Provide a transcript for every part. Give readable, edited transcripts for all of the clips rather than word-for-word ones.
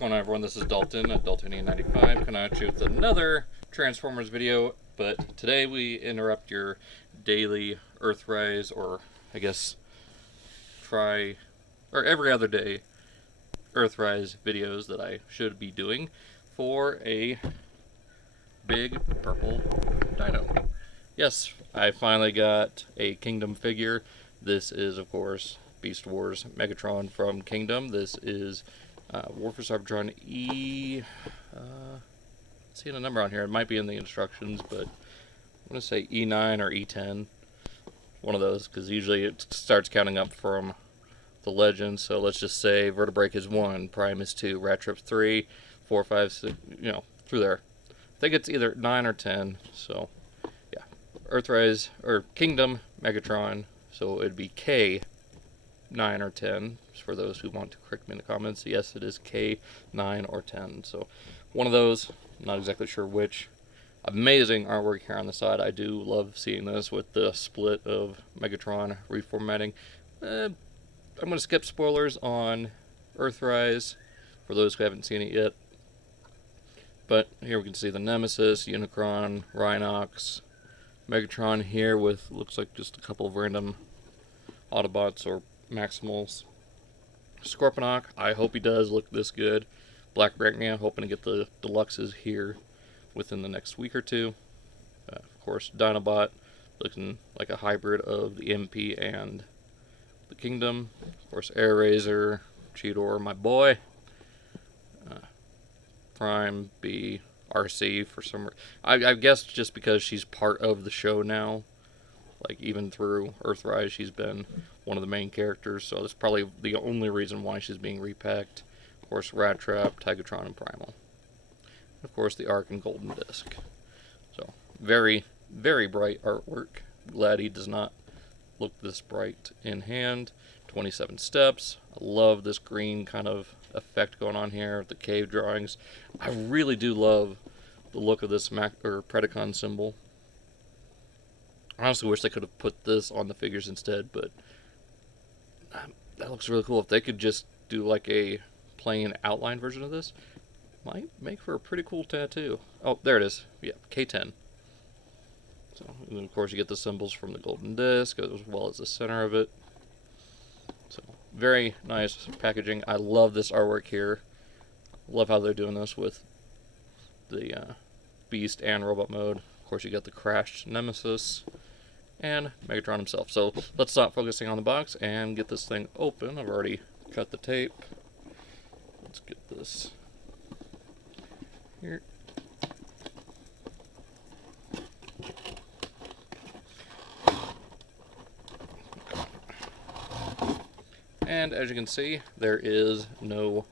going on, everyone? This is Dalton at Daltonian95 coming at you with another Transformers video, but today we interrupt your daily Earthrise, or I guess every other day Earthrise videos that I should be doing for a big purple dino. Yes, I finally got a Kingdom figure. This is, of course, Beast Wars Megatron from Kingdom. This is War for Cybertron seeing a number on here. It might be in the instructions, but I'm going to say E9 or E10. One of those, because usually it starts counting up from the legend. So let's just say Vertebrake is 1, Prime is 2, Rattrip's 3, 4, 5, 6, through there. I think it's either 9 or 10, so yeah. Earthrise, or Kingdom Megatron, so it'd be K 9 or 10, for those who want to correct me in the comments. Yes, it is K 9 or 10, so one of those, not exactly sure which. Amazing artwork here on the side. I do love seeing this with the split of Megatron reformatting. I'm going to skip spoilers on Earthrise for those who haven't seen it yet, but here we can see the Nemesis, Unicron, Rhinox, Megatron here with, looks like just a couple of random Autobots or Maximals. Scorponok, I hope he does look this good. Black Arachnia, hoping to get the deluxes here within the next week or two. Of course, Dinobot, looking like a hybrid of the MP and the Kingdom. Of course, Air Razor, Cheetor, my boy. Prime B, RC for some reason. I guess just because she's part of the show now. Like, even through Earthrise, she's been one of the main characters, so that's probably the only reason why she's being repacked. Of course, Rattrap, Tigatron, and Primal. Of course, the Arc and Golden Disc. So, very, very bright artwork. Glad he does not look this bright in hand. 27 steps. I love this green kind of effect going on here. The cave drawings. I really do love the look of this Predacon symbol. I honestly wish they could have put this on the figures instead, but that looks really cool. If they could just do like a plain outline version of this, might make for a pretty cool tattoo. Oh, there it is. Yeah, K-10. So, and then of course you get the symbols from the golden disc as well as the center of it. So, very nice packaging. I love this artwork here. Love how they're doing this with the Beast and Robot mode. Of course, you got the crashed Nemesis and Megatron himself. So let's stop focusing on the box and get this thing open. I've already cut the tape. Let's get this here. And as you can see, there is no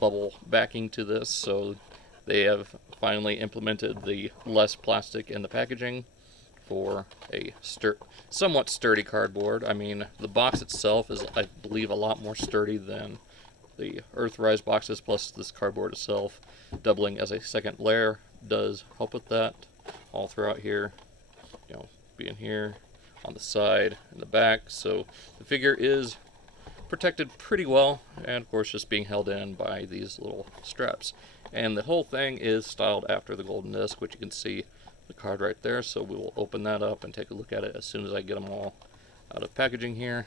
bubble backing to this, so they have finally implemented the less plastic in the packaging for a somewhat sturdy cardboard. I mean, the box itself is, I believe, a lot more sturdy than the Earthrise boxes, plus this cardboard itself doubling as a second layer does help with that. All throughout here, being here on the side and the back, so the figure is protected pretty well, and of course just being held in by these little straps. And the whole thing is styled after the golden disc, which you can see the card right there, so we will open that up and take a look at it as soon as I get them all out of packaging here.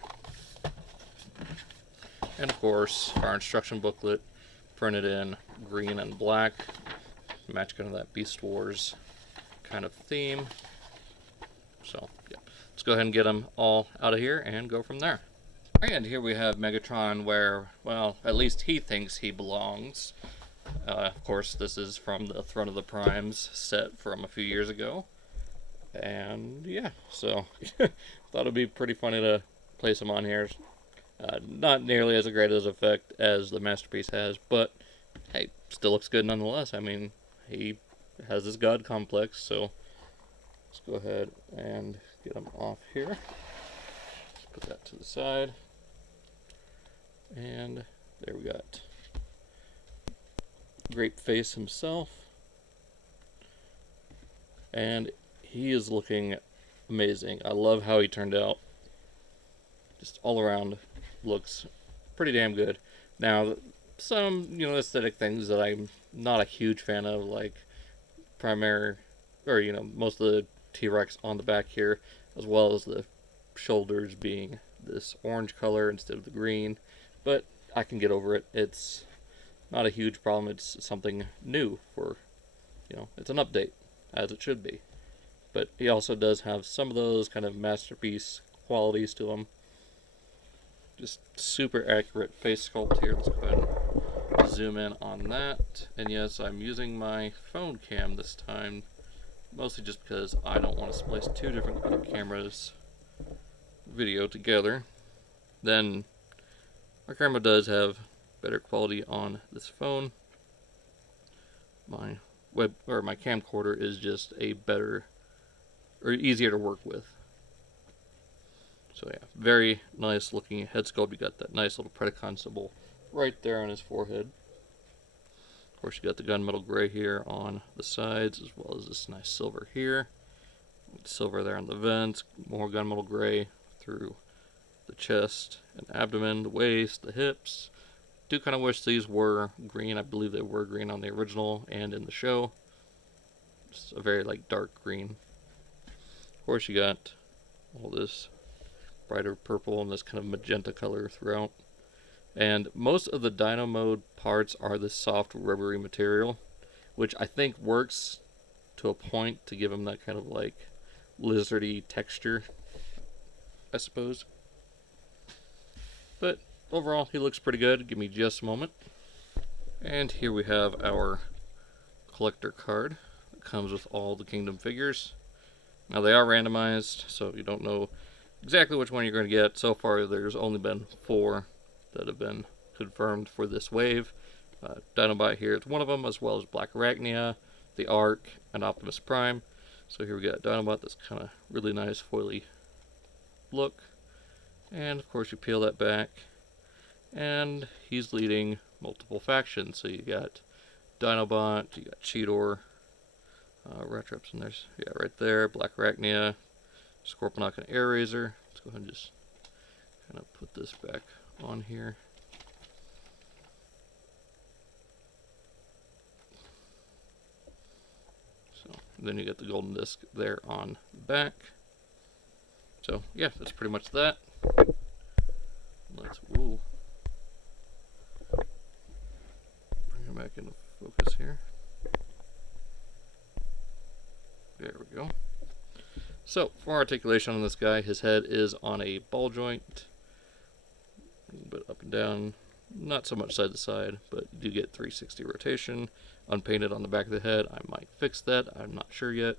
And of course, our instruction booklet printed in green and black, match kind of that Beast Wars kind of theme. So yeah, let's go ahead and get them all out of here and go from there. And here we have Megatron where, well, at least he thinks he belongs. Of course, this is from the Throne of the Primes set from a few years ago. And yeah, so thought it'd be pretty funny to place him on here. Not nearly as great as effect as the Masterpiece has, but hey, still looks good nonetheless. I mean, he has this god complex, so let's go ahead and get him off here. Let's put that to the side. And there we got Grape Face himself. And he is looking amazing. I love how he turned out. Just all around looks pretty damn good. Now, some, aesthetic things that I'm not a huge fan of, like primary, or, most of the T-Rex on the back here, as well as the shoulders being this orange color instead of the green. But I can get over it. It's not a huge problem. It's something new for, it's an update, as it should be. But he also does have some of those kind of masterpiece qualities to him. Just super accurate face sculpt here. Let's go ahead and zoom in on that. And yes, I'm using my phone cam this time, mostly just because I don't want to splice two different cameras video together. Then my camera does have better quality on this phone. My my camcorder is just a better or easier to work with. So yeah, very nice looking head sculpt. You got that nice little Predacon symbol right there on his forehead. Of course, you got the gunmetal gray here on the sides, as well as this nice silver here. Silver there on the vents, more gunmetal gray through the chest and abdomen, the waist, the hips. Do kind of wish these were green. I believe they were green on the original and in the show. Just a very dark green. Of course, you got all this brighter purple and this kind of magenta color throughout. And most of the Dino Mode parts are this soft rubbery material, which I think works to a point to give him that kind of lizardy texture, I suppose. But overall, he looks pretty good. Give me just a moment. And here we have our collector card. It comes with all the Kingdom figures. Now they are randomized, so you don't know exactly which one you're going to get. So far, there's only been 4 that have been confirmed for this wave. Dinobot here is one of them, as well as Black Arachnia, the Ark, and Optimus Prime. So here we got Dinobot, that's kind of really nice foily look. And of course you peel that back, and he's leading multiple factions. So you got Dinobot, you got Cheetor, Retrops, and there's, right there, Black Arachnia, Scorponok, and Air Razor. Let's go ahead and just kind of put this back on here. So then you get the golden disc there on the back. So yeah, that's pretty much that. Let's bring it back into focus here. There we go. So for articulation on this guy, his head is on a ball joint. A little bit up and down, not so much side to side, but you do get 360 rotation. Unpainted on the back of the head. I might fix that, I'm not sure yet.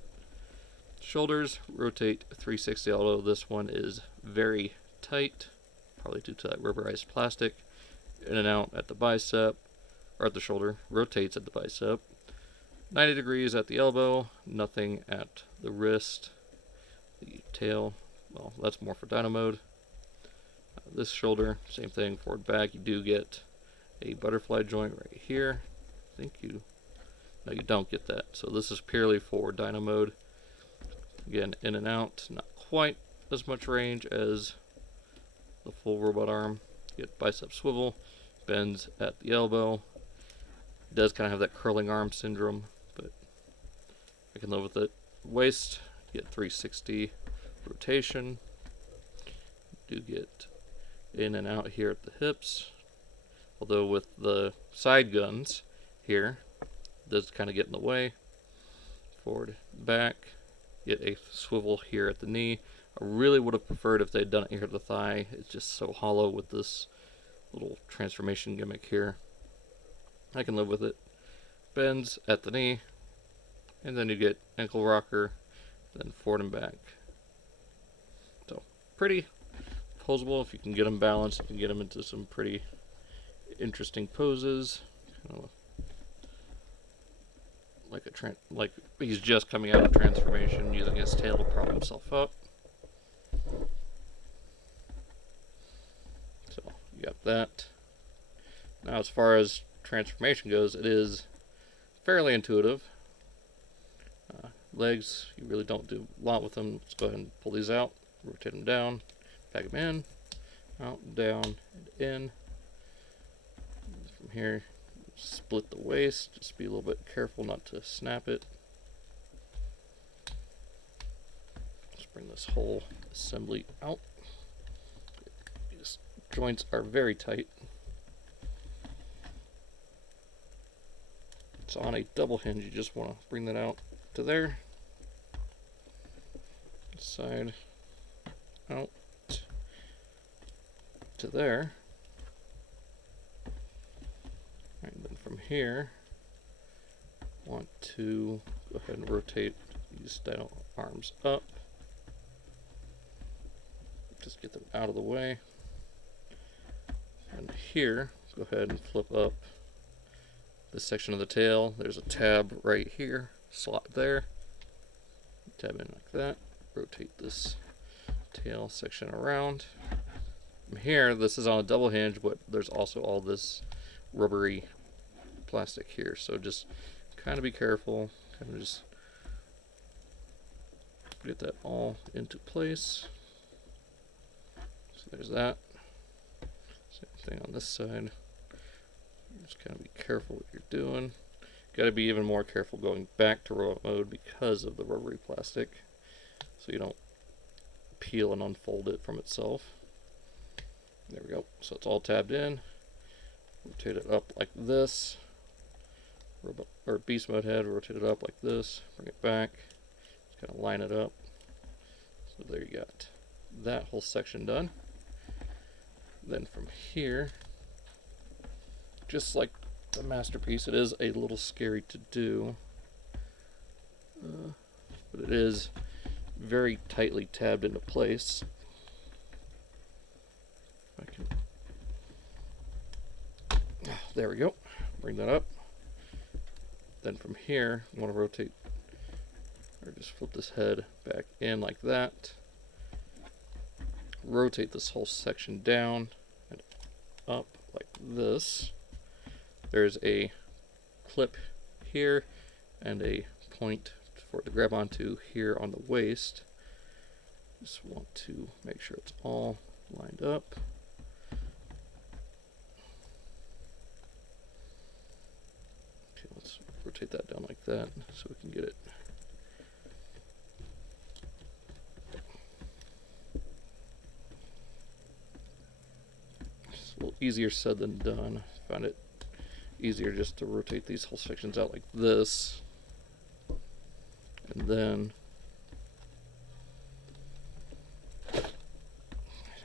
Shoulders rotate 360, although this one is very tight, probably due to that rubberized plastic. In and out at the bicep, or at the shoulder, rotates at the bicep. 90 degrees at the elbow, nothing at the wrist. The tail, well, that's more for Dino Mode. This shoulder, same thing, forward back. You do get a butterfly joint right here. I think no, you don't get that. So this is purely for Dino Mode. Again, in and out, not quite as much range as the full robot arm. You get bicep swivel, bends at the elbow. It does kind of have that curling arm syndrome, but I can live with it. Waist, you get 360 rotation. You do get in and out here at the hips, although with the side guns here, it does kind of get in the way. Forward, back, get a swivel here at the knee. I really would have preferred if they'd done it here at the thigh. It's just so hollow with this little transformation gimmick here. I can live with it. Bends at the knee, and then you get ankle rocker, then forward and back. So pretty posable if you can get them balanced. You can get them into some pretty interesting poses. Kind of like he's just coming out of transformation, using his tail to prop himself up. So you got that. Now, as far as transformation goes, it is fairly intuitive. Legs, you really don't do a lot with them. Let's go ahead and pull these out, rotate them down, pack them in, out, down, and in. From here, split the waist. Just be a little bit careful not to snap it. Let's bring this whole assembly out. These joints are very tight. It's on a double hinge. You just want to bring that out to there. Side out to there. And then from here, want to go ahead and rotate these dial arms up. Just get them out of the way. And here, go ahead and flip up this section of the tail. There's a tab right here, slot there. Tab in like that. Rotate this tail section around. From here, this is on a double hinge, but there's also all this rubbery plastic here. So just kind of be careful. Kind of just get that all into place. So there's that. Same thing on this side. Just kind of be careful what you're doing. Got to be even more careful going back to robot mode because of the rubbery plastic, so you don't peel and unfold it from itself. There we go. So it's all tabbed in. Rotate it up like this. Robot or beast mode head. Rotate it up like this. Bring it back. Just kind of line it up. So there you got that whole section done. Then from here, just like the masterpiece, it is a little scary to do, but it is very tightly tabbed into place. There we go. Bring that up. Then from here, I want to rotate, or just flip this head back in like that. Rotate this whole section down and up like this. There's a clip here and a point for it to grab onto here on the waist. Just want to make sure it's all lined up. Okay, let's rotate that down like that so we can get it. It's a little easier said than done. I found it easier just to rotate these whole sections out like this, and then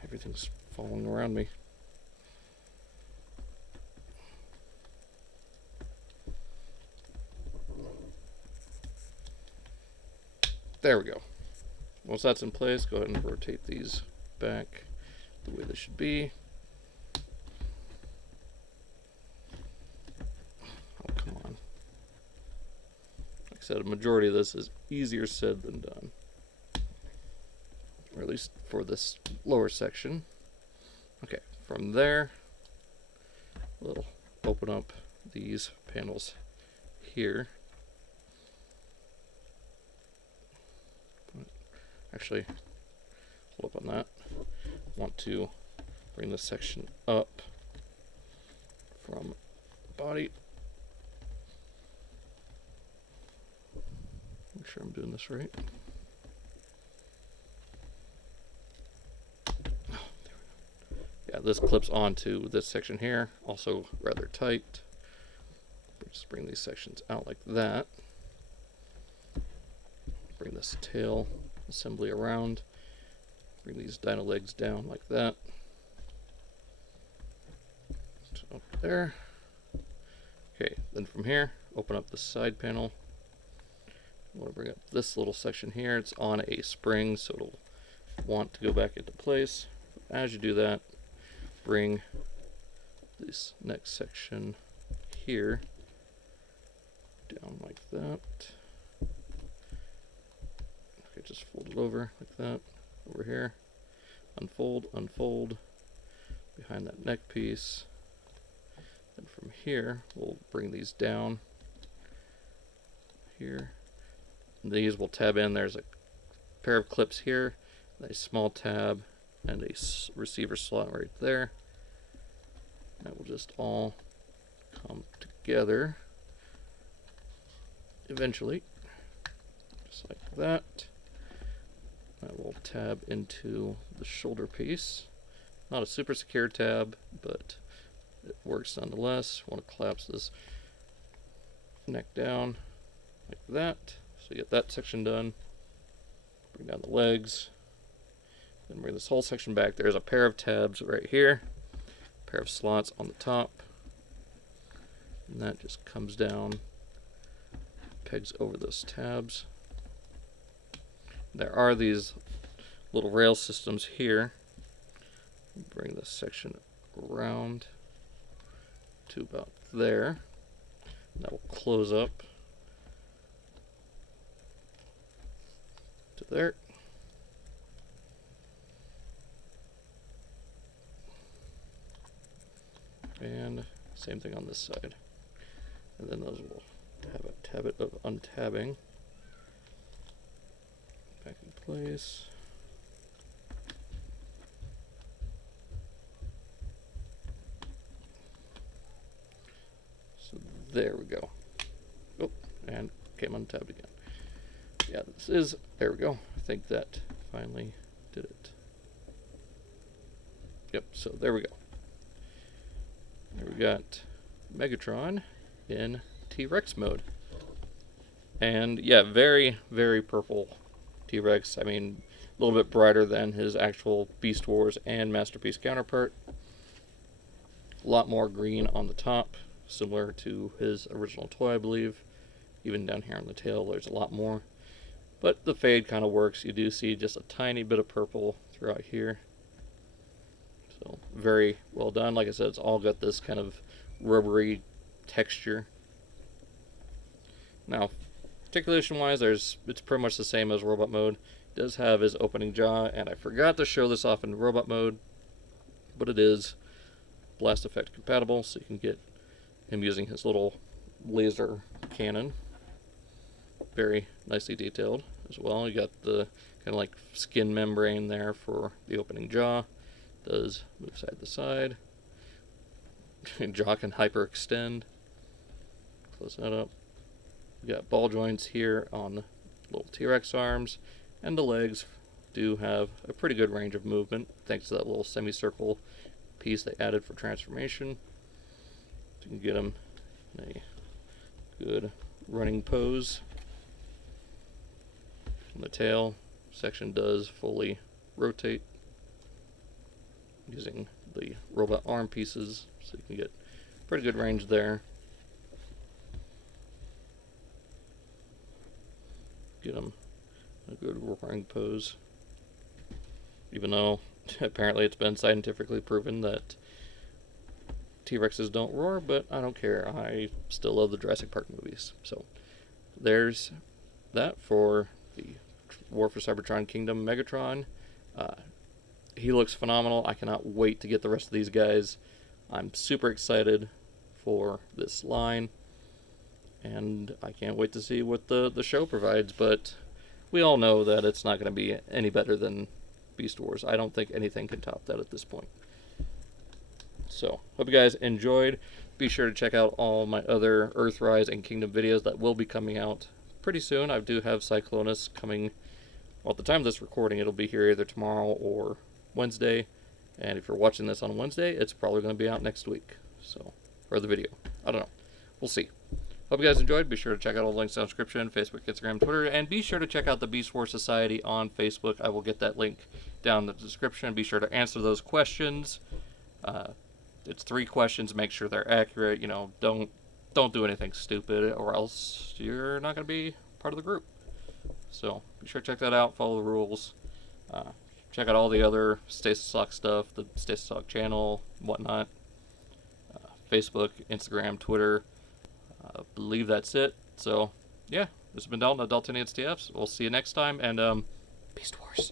everything's falling around me. There we go. Once that's in place, go ahead and rotate these back the way they should be. Said a majority of this is easier said than done, or at least for this lower section. Okay, from there we'll open up these panels here. Actually, hold up on that. Want to bring this section up from the body. Make sure I'm doing this right. Oh, there we go. Yeah, this clips onto this section here, also rather tight. Just bring these sections out like that. Bring this tail assembly around. Bring these dino legs down like that. So up there. Okay, then from here, open up the side panel. I want to bring up this little section here. It's on a spring, so it'll want to go back into place. As you do that, bring this next section here down like that. Okay, just fold it over like that. Over here. Unfold, unfold behind that neck piece. And from here, we'll bring these down here. These will tab in. There's a pair of clips here, a small tab, and a receiver slot right there. That will just all come together eventually, just like that. That will tab into the shoulder piece. Not a super secure tab, but it works nonetheless. Want to collapse this neck down like that. So you get that section done. Bring down the legs. Then bring this whole section back. There's a pair of tabs right here. A pair of slots on the top. And that just comes down, pegs over those tabs. There are these little rail systems here. Bring this section around to about there. And that will close up to there. And same thing on this side. And then those will have a habit of untabbing. Back in place. So there we go. Oh, and came untabbed again. Yeah, this is, there we go. I think that finally did it. Yep, so there we go. There we got Megatron in T-Rex mode. And yeah, very, very purple T-Rex. I mean, a little bit brighter than his actual Beast Wars and Masterpiece counterpart. A lot more green on the top, similar to his original toy, I believe. Even down here on the tail, there's a lot more. But the fade kind of works. You do see just a tiny bit of purple throughout here. So, very well done. Like I said, it's all got this kind of rubbery texture. Now, articulation-wise, it's pretty much the same as robot mode. It does have his opening jaw, and I forgot to show this off in robot mode, but it is blast effect compatible, so you can get him using his little laser cannon. Very nicely detailed as well. You got the kind of like skin membrane there for the opening jaw. Does move side to side. Jaw can hyperextend. Close that up. We got ball joints here on the little T-Rex arms, and the legs do have a pretty good range of movement thanks to that little semicircle piece they added for transformation. So you can get them in a good running pose. And the tail section does fully rotate using the robot arm pieces, so you can get pretty good range there. Get them in a good roaring pose. Even though apparently it's been scientifically proven that T-Rexes don't roar, but I don't care. I still love the Jurassic Park movies. So there's that for the War for Cybertron Kingdom Megatron. He looks phenomenal. I cannot wait to get the rest of these guys. I'm super excited for this line, and I can't wait to see what the show provides, but we all know that it's not going to be any better than Beast Wars. I don't think anything can top that at this point. So, hope you guys enjoyed. Be sure to check out all my other Earthrise and Kingdom videos that will be coming out pretty soon. I do have Cyclonus coming, well, at the time of this recording, it'll be here either tomorrow or Wednesday, and if you're watching this on Wednesday, it's probably going to be out next week, so, or the video, I don't know, we'll see. Hope you guys enjoyed. Be sure to check out all the links in the description, Facebook, Instagram, Twitter, and be sure to check out the Beast Wars Society on Facebook. I will get that link down in the description. Be sure to answer those questions. It's 3 questions, make sure they're accurate, you know, don't do anything stupid, or else you're not going to be part of the group. So, be sure to check that out, follow the rules. Check out all the other Stasis Lock stuff, the Stasis Lock channel, whatnot. Facebook, Instagram, Twitter. I believe that's it. So, yeah, this has been Dalton, Adult TFs. We'll see you next time, and Beast Wars.